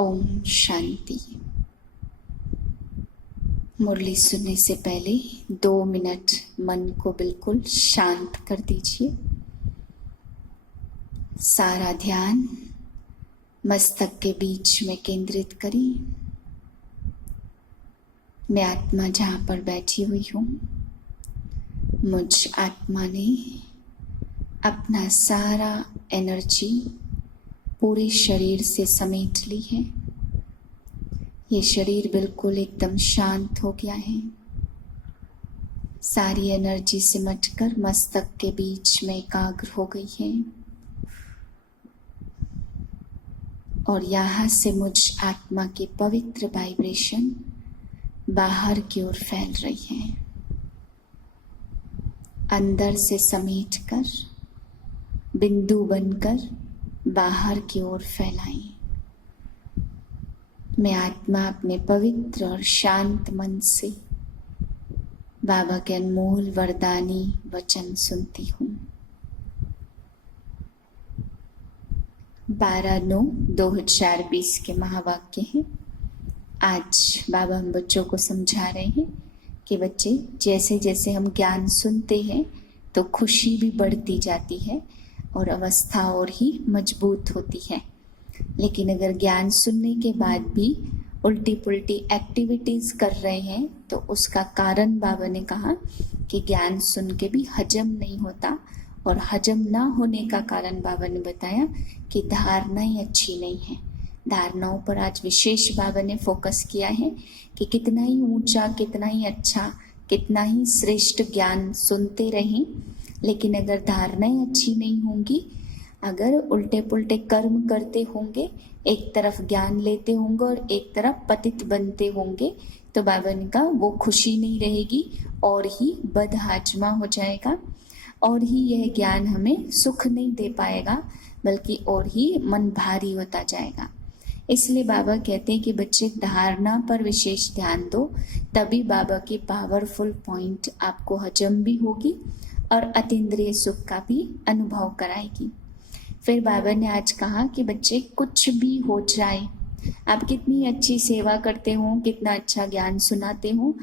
ओम शांति। मुरली सुनने से पहले 2 मिनट मन को बिल्कुल शांत कर दीजिए। सारा ध्यान मस्तक के बीच में केंद्रित करिए। मैं आत्मा जहाँ पर बैठी हुई हूँ, मुझ आत्मा ने अपना सारा एनर्जी पूरे शरीर से समेट ली है। ये शरीर बिल्कुल एकदम शांत हो गया है। सारी एनर्जी सिमटकर मस्तक के बीच में एकाग्र हो गई है और यहाँ से मुझ आत्मा की पवित्र वाइब्रेशन बाहर की ओर फैल रही है। अंदर से समेटकर बिंदु बनकर बाहर की ओर फैलाएं। मैं आत्मा अपने पवित्र और शांत मन से बाबा के अनमोल वरदानी वचन सुनती हूँ। 12/9/2020 के महावाक्य हैं। आज बाबा हम बच्चों को समझा रहे हैं कि बच्चे, जैसे जैसे हम ज्ञान सुनते हैं तो खुशी भी बढ़ती जाती है और अवस्था और ही मजबूत होती है। लेकिन अगर ज्ञान सुनने के बाद भी उल्टी पुल्टी एक्टिविटीज़ कर रहे हैं तो उसका कारण बाबा ने कहा कि ज्ञान सुन के भी हजम नहीं होता, और हजम ना होने का कारण बाबा ने बताया कि धारणाएं अच्छी नहीं है। धारणाओं पर आज विशेष बाबा ने फोकस किया है कि कितना ही ऊंचा, कितना ही अच्छा, कितना ही श्रेष्ठ ज्ञान सुनते रहें, लेकिन अगर धारणाएं अच्छी नहीं होंगी, अगर उल्टे पुल्टे कर्म करते होंगे, एक तरफ ज्ञान लेते होंगे और एक तरफ पतित बनते होंगे, तो बाबा ने कहा वो खुशी नहीं रहेगी और ही बदहाजमा हो जाएगा, और ही यह ज्ञान हमें सुख नहीं दे पाएगा, बल्कि और ही मन भारी होता जाएगा। इसलिए बाबा कहते हैं कि बच्चे धारणा पर विशेष ध्यान दो, तभी बाबा की पावरफुल पॉइंट आपको हजम भी होगी और अतीन्द्रिय सुख का भी अनुभव कराएगी। फिर बाबा ने आज कहा कि बच्चे, कुछ भी हो जाए, आप कितनी अच्छी सेवा करते हो, कितना अच्छा ज्ञान सुनाते हो,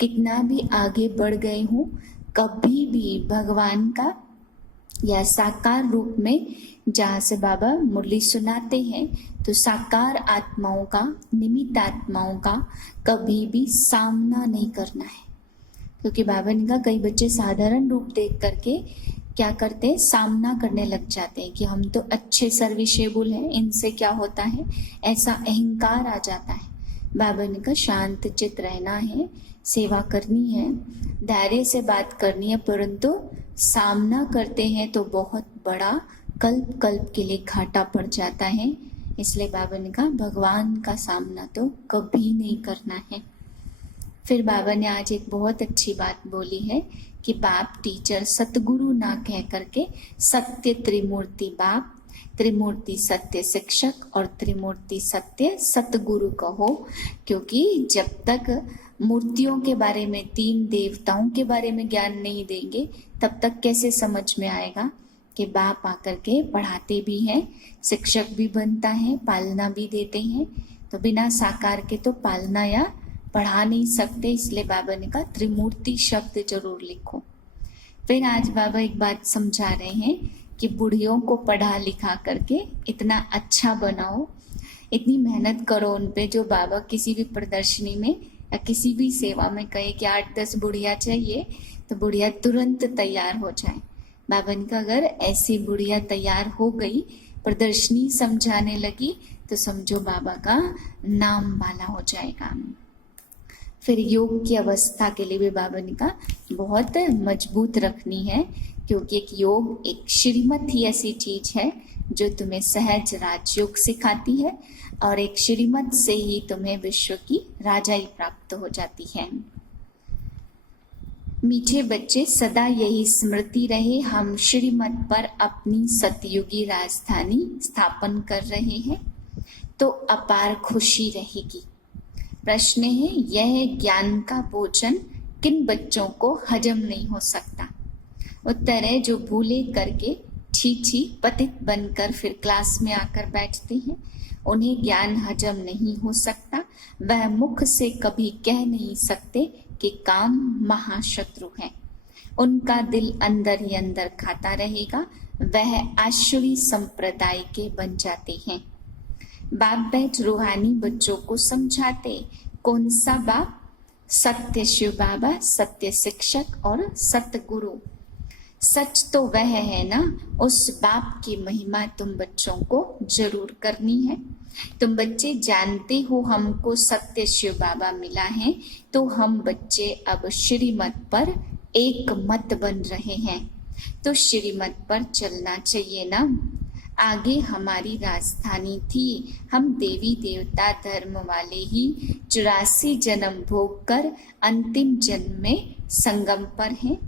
कितना भी आगे बढ़ गए हो, कभी भी भगवान का या साकार रूप में जहाँ से बाबा मुरली सुनाते हैं तो साकार आत्माओं का, निमित्त आत्माओं का कभी भी सामना नहीं करना है। क्योंकि बाबा ने कहा कई बच्चे साधारण रूप देख करके क्या करते हैं, सामना करने लग जाते हैं कि हम तो अच्छे सर्विसेबल हैं, इनसे क्या होता है, ऐसा अहंकार आ जाता है। बाबा ने कहा शांत चित्त रहना है, सेवा करनी है, धैर्य से बात करनी है, परंतु सामना करते हैं तो बहुत बड़ा कल्प कल्प के लिए घाटा पड़ जाता है। इसलिए बाबा ने कहा भगवान का सामना तो कभी नहीं करना है। फिर बाबा ने आज एक बहुत अच्छी बात बोली है कि बाप टीचर सतगुरु ना कह करके सत्य त्रिमूर्ति बाप, त्रिमूर्ति सत्य शिक्षक और त्रिमूर्ति सत्य सतगुरु कहो। क्योंकि जब तक मूर्तियों के बारे में, 3 देवताओं के बारे में ज्ञान नहीं देंगे, तब तक कैसे समझ में आएगा कि बाप आकर के पढ़ाते भी हैं, शिक्षक भी बनता है, पालना भी देते हैं। तो बिना साकार के तो पालना या पढ़ा नहीं सकते। इसलिए बाबा ने कहा त्रिमूर्ति शब्द जरूर लिखो। फिर आज बाबा एक बात समझा रहे हैं कि बुढ़ियों को पढ़ा लिखा करके इतना अच्छा बनाओ, इतनी मेहनत करो उन पे, जो बाबा किसी भी प्रदर्शनी में या किसी भी सेवा में कहे कि 8-10 बुढ़िया चाहिए तो बुढ़िया तुरंत तैयार हो जाए। बाबा ने कहा अगर ऐसी बुढ़िया तैयार हो गई, प्रदर्शनी समझाने लगी, तो समझो बाबा का नाम वाला हो जाएगा। फिर योग की अवस्था के लिए भी बाबा ने कहा बहुत मजबूत रखनी है, क्योंकि एक योग, एक श्रीमत ही ऐसी चीज है जो तुम्हें सहज राजयोग सिखाती है, और एक श्रीमत से ही तुम्हें विश्व की राजाई प्राप्त हो जाती है। मीठे बच्चे, सदा यही स्मृति रहे, हम श्रीमत पर अपनी सतयुगी राजधानी स्थापन कर रहे हैं तो अपार खुशी रहेगी। प्रश्न है, यह ज्ञान का भोजन किन बच्चों को हजम नहीं हो सकता? उत्तर है, जो भूले करके छी पतित बनकर फिर क्लास में आकर बैठते हैं। उन्हें ज्ञान हजम नहीं हो सकता। वह मुख से कभी कह नहीं सकते कि काम महाशत्रु है। उनका दिल अंदर ही अंदर खाता रहेगा। वह आश्रयी संप्रदाय के बन जाते हैं। बाप बैठ रूहानी बच्चों को समझाते। कौन सा बाप? सत्य शिव बाबा, सत्य शिक्षक और सत्य गुरु। सच तो वह है ना, उस बाप की महिमा तुम बच्चों को जरूर करनी है। तुम बच्चे जानते हो हमको सत्य शिव बाबा मिला है, तो हम बच्चे अब श्रीमत पर एक मत बन रहे हैं। तो श्रीमत पर चलना चाहिए ना। आगे हमारी राजधानी थी। हम देवी देवता धर्म वाले ही 84 जन्म भोग कर अंतिम जन्म में संगम पर हैं।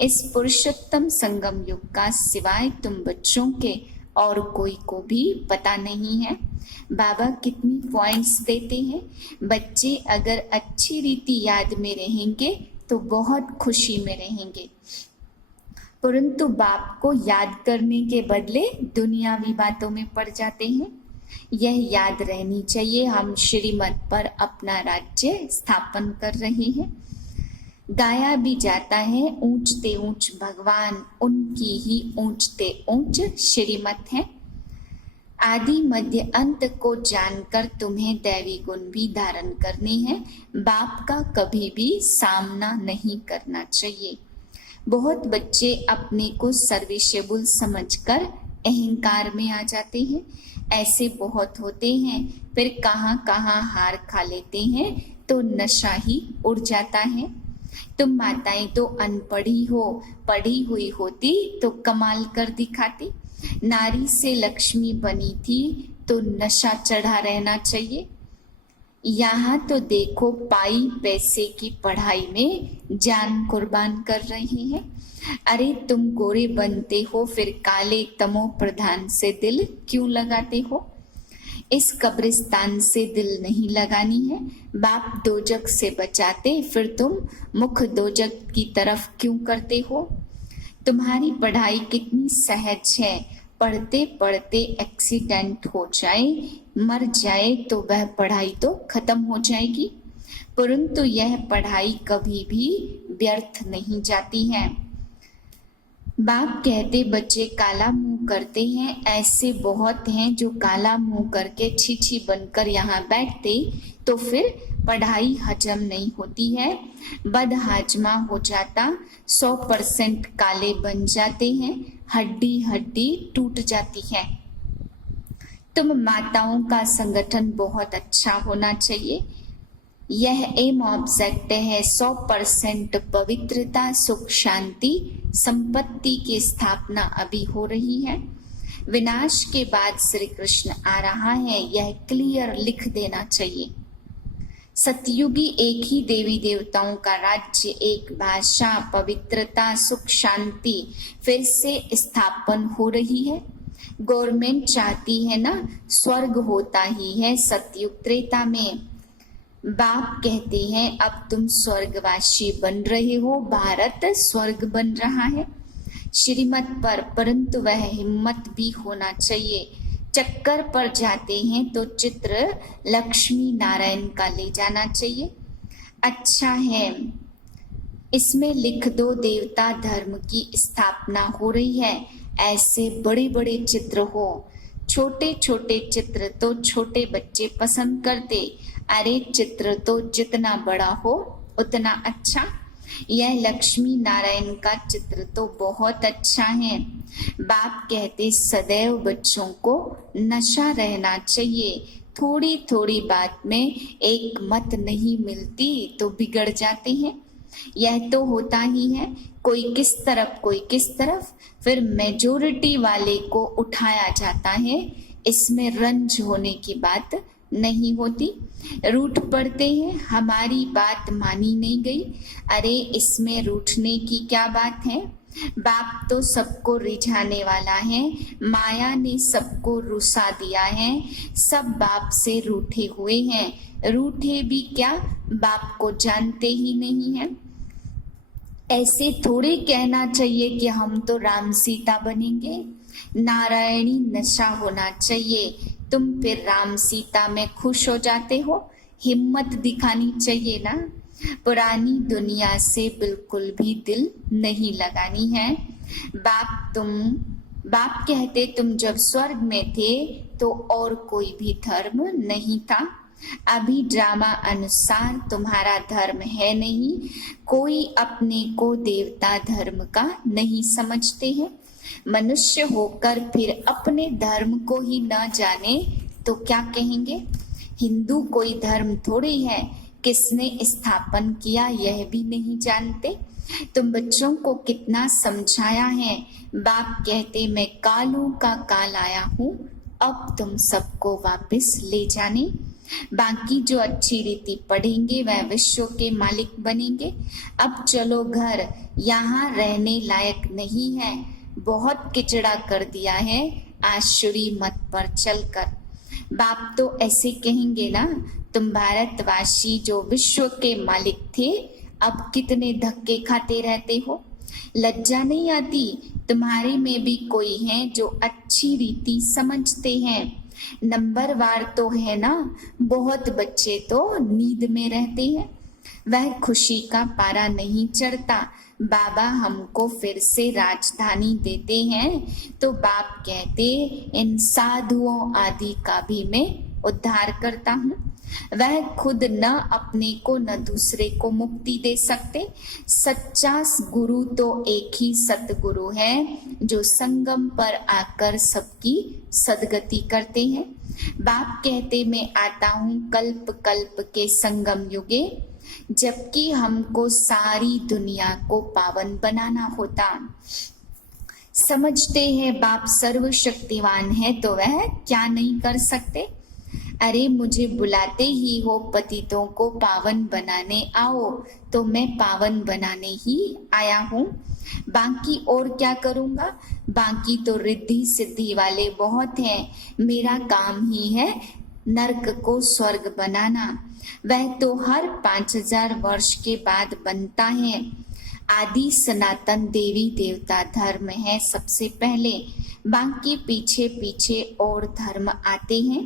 इस पुरुषोत्तम संगम युग का सिवाय तुम बच्चों के और कोई को भी पता नहीं है। बाबा कितनी पॉइंट्स देते हैं। बच्चे अगर अच्छी रीति याद में रहेंगे तो बहुत खुशी में रहेंगे, परंतु बाप को याद करने के बदले दुनियावी बातों में पड़ जाते हैं। यह याद रहनी चाहिए, हम श्रीमत पर अपना राज्य स्थापन कर रहे हैं। गाया भी जाता है, ऊंचते ऊंच भगवान उनकी ही ऊंचते ऊंच श्रीमत है। आदि मध्य अंत को जानकर तुम्हें दैवी गुण भी धारण करने हैं। बाप का कभी भी सामना नहीं करना चाहिए। बहुत बच्चे अपने को सर्विसेबल समझकर अहंकार में आ जाते हैं। ऐसे बहुत होते हैं, फिर कहाँ कहाँ हार खा लेते हैं तो नशा ही उड़ जाता है। तुम माताएं तो अनपढ़ी हो, पढ़ी हुई होती तो कमाल कर दिखाती। नारी से लक्ष्मी बनी थी तो नशा चढ़ा रहना चाहिए। यहाँ तो देखो पाई पैसे की पढ़ाई में जान कुर्बान कर रहे हैं। अरे तुम गोरे बनते हो फिर काले तमो प्रधान से दिल क्यों लगाते हो? इस कब्रिस्तान से दिल नहीं लगानी है। बाप दोजक से बचाते, फिर तुम मुख दोजक की तरफ क्यों करते हो? तुम्हारी पढ़ाई कितनी सहज है। पढ़ते पढ़ते एक्सीडेंट हो जाए, मर जाए तो वह पढ़ाई तो खत्म हो जाएगी, परंतु यह पढ़ाई कभी भी व्यर्थ नहीं जाती है। बाप कहते बच्चे काला मुंह करते हैं। ऐसे बहुत हैं जो काला मुंह करके छीछी बनकर यहाँ बैठते, तो फिर पढ़ाई हजम नहीं होती है, बद हाजमा हो जाता, 100% काले बन जाते हैं, हड्डी हड्डी टूट जाती है। तुम माताओं का संगठन बहुत अच्छा होना चाहिए। यह एम ऑब्जेक्ट है। 100% पवित्रता, सुख, शांति, संपत्ति की स्थापना अभी हो रही है। विनाश के बाद श्री कृष्ण आ रहा है, यह क्लियर लिख देना चाहिए। सतयुगी एक ही देवी देवताओं का राज्य, एक भाषा, पवित्रता, सुख, शांति फिर से स्थापन हो रही है। गवर्नमेंट चाहती है ना, स्वर्ग होता ही है सतयुग त्रेता में। बाप कहते हैं अब तुम स्वर्गवासी बन रहे हो, भारत स्वर्ग बन रहा है श्रीमत पर, परंतु वह हिम्मत भी होना चाहिए। चक्कर पर जाते हैं तो चित्र लक्ष्मी नारायण का ले जाना चाहिए। अच्छा है, इसमें लिख दो देवता धर्म की स्थापना हो रही है। ऐसे बड़े बड़े चित्र हो, छोटे छोटे चित्र तो छोटे बच्चे पसंद करते। अरे चित्र तो जितना बड़ा हो उतना अच्छा। यह लक्ष्मी नारायण का चित्र तो बहुत अच्छा है। बाप कहते सदैव बच्चों को नशा रहना चाहिए। थोड़ी थोड़ी बात में एक मत नहीं मिलती तो बिगड़ जाते हैं। यह तो होता ही है, कोई किस तरफ कोई किस तरफ, फिर मेजोरिटी वाले को उठाया जाता है। इसमें रंज होने की बात नहीं होती। रूठ पड़ते हैं, हमारी बात मानी नहीं गई। अरे इसमें रूठने की क्या बात है? बाप तो सबको रिझाने वाला है। माया ने सबको रुसा दिया है। सब बाप से रूठे हुए हैं। रूठे भी क्या, बाप को जानते ही नहीं है। ऐसे थोड़े कहना चाहिए कि हम तो राम सीता बनेंगे। नारायणी नशा होना चाहिए। तुम फिर राम सीता में खुश हो जाते हो, हिम्मत दिखानी चाहिए ना। पुरानी दुनिया से बिल्कुल भी दिल नहीं लगानी है। बाप कहते तुम जब स्वर्ग में थे तो और कोई भी धर्म नहीं था। अभी ड्रामा अनुसार तुम्हारा धर्म है नहीं। कोई अपने को देवता धर्म का नहीं समझते हैं। मनुष्य होकर फिर अपने धर्म को ही न जाने तो क्या कहेंगे। हिंदू कोई धर्म थोड़ी है, किसने स्थापन किया यह भी नहीं जानते। तुम बच्चों को कितना समझाया है। बाप कहते मैं कालों का काल आया हूँ, अब तुम सबको वापस ले जाने। बाकी जो अच्छी रीति पढ़ेंगे वह विश्व के मालिक बनेंगे। अब चलो घर, यहाँ रहने लायक नहीं है, बहुत किचड़ा कर दिया है आशुरी मत पर चलकर। बाप तो ऐसे कहेंगे ना, तुम भारतवासी जो विश्व के मालिक थे अब कितने धक्के खाते रहते हो। लज्जा नहीं आती। तुम्हारे में भी कोई है जो अच्छी रीति समझते हैं। नंबरवार तो है ना, बहुत बच्चे तो नींद में रहते हैं, वह खुशी का पारा नहीं चढ़ता। बाबा हमको फिर से राजधानी देते हैं तो बाप कहते इन साधुओं आदि का भी मैं उद्धार करता हूँ। वह खुद न अपने को न दूसरे को मुक्ति दे सकते। सच्चा गुरु तो एक ही सतगुरु है जो संगम पर आकर सबकी सदगति करते हैं। बाप कहते मैं आता हूँ कल्प कल्प के संगम युगे, जबकि हमको सारी दुनिया को पावन बनाना होता। समझते हैं बाप सर्वशक्तिवान है तो वह क्या नहीं कर सकते। अरे मुझे बुलाते ही हो पतितों को पावन बनाने आओ, तो मैं पावन बनाने ही आया हूँ। बाकी और क्या करूँगा। बाकी तो रिद्धि सिद्धि वाले बहुत हैं, मेरा काम ही है नरक को स्वर्ग बनाना। वह तो हर 5000 वर्ष के बाद बनता है। आदि सनातन देवी देवता धर्म है सबसे पहले, बाकी पीछे पीछे और धर्म आते हैं।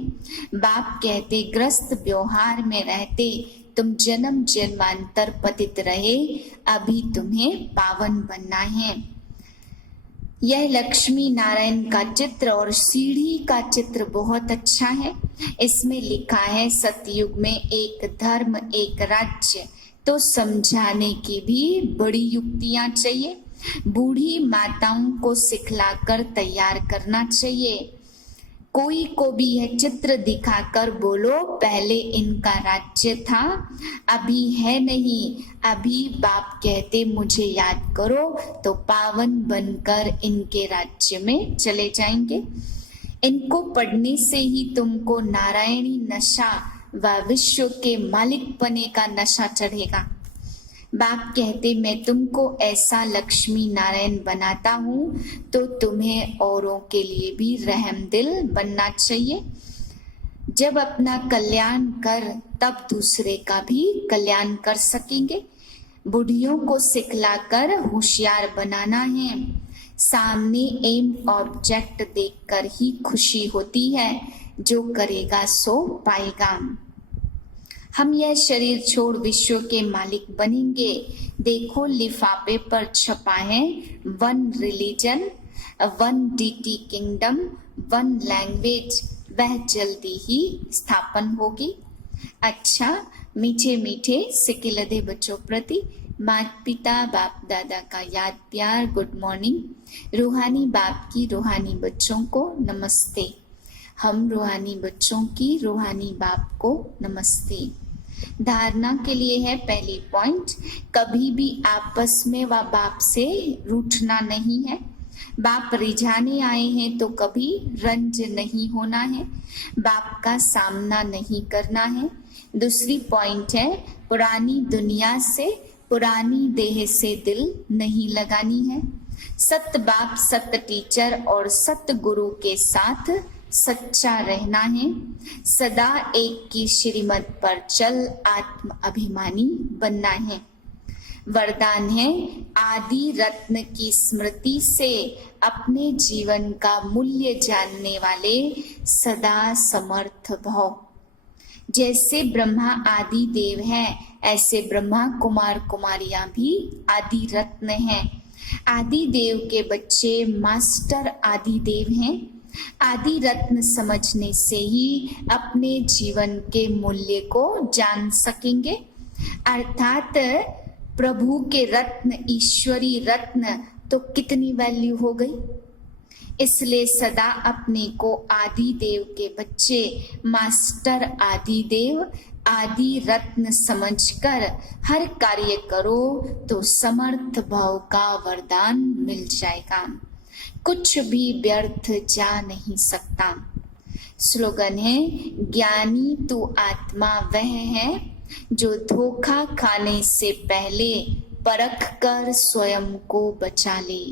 बाप कहते ग्रस्त व्यवहार में रहते तुम जन्म जन्मांतर पतित रहे, अभी तुम्हें पावन बनना है। यह लक्ष्मी नारायण का चित्र और सीढ़ी का चित्र बहुत अच्छा है। इसमें लिखा है सतयुग में एक धर्म एक राज्य, तो समझाने की भी बड़ी युक्तियां चाहिए। बूढ़ी माताओं को सिखलाकर तैयार करना चाहिए। कोई को भी यह चित्र दिखाकर बोलो पहले इनका राज्य था, अभी है नहीं। अभी बाप कहते मुझे याद करो तो पावन बनकर इनके राज्य में चले जाएंगे। इनको पढ़ने से ही तुमको नारायणी नशा व विश्व के मालिक बने का नशा चढ़ेगा। बाप कहते मैं तुमको ऐसा लक्ष्मी नारायण बनाता हूँ तो तुम्हें औरों के लिए भी रहम दिल बनना चाहिए। जब अपना कल्याण कर तब दूसरे का भी कल्याण कर सकेंगे। बुढ़ियों को सिखलाकर होशियार बनाना है। सामने एम ऑब्जेक्ट देखकर ही खुशी होती है, जो करेगा सो पाएगा। हम यह शरीर छोड़ विश्व के मालिक बनेंगे। देखो लिफाफे पर छपा है 1 रिलीजन 1 डीटी किंगडम 1 लैंग्वेज, वह जल्दी ही स्थापन होगी। अच्छा मीठे मीठे सिकिलदे बच्चों प्रति माता पिता बाप दादा का याद प्यार गुड मॉर्निंग। रूहानी बाप की रूहानी बच्चों को नमस्ते। हम रूहानी बच्चों की रूहानी बाप को नमस्ते। धारणा के लिए है पहली पॉइंट, कभी भी आपस में व बाप से रूठना नहीं है। बाप रिझाने आए हैं तो कभी रंज नहीं होना है, बाप का सामना नहीं करना है। दूसरी पॉइंट है पुरानी दुनिया से पुरानी देह से दिल नहीं लगानी है। सत्य बाप सत्य टीचर और सत्य गुरु के साथ सच्चा रहना है। सदा एक की श्रीमत पर चल आत्म अभिमानी बनना है। वरदान है आदि रत्न की स्मृति से अपने जीवन का मूल्य जानने वाले सदा समर्थ भव। जैसे ब्रह्मा आदि देव हैं, ऐसे ब्रह्मा कुमार कुमारियां भी आदि रत्न हैं। आदि देव के बच्चे मास्टर आदि देव हैं। आदि रत्न समझने से ही अपने जीवन के मूल्य को जान सकेंगे। अर्थात प्रभु के रत्न, ईश्वरी रत्न तो कितनी वैल्यू हो गई। इसलिए सदा अपने को आदि देव के बच्चे, मास्टर आदि देव, आदि रत्न समझकर हर कार्य करो तो समर्थ भव का वरदान मिल जाएगा। कुछ भी व्यर्थ जा नहीं सकता। स्लोगन है ज्ञानी तू आत्मा वह है जो धोखा खाने से पहले परख कर स्वयं को बचा ले।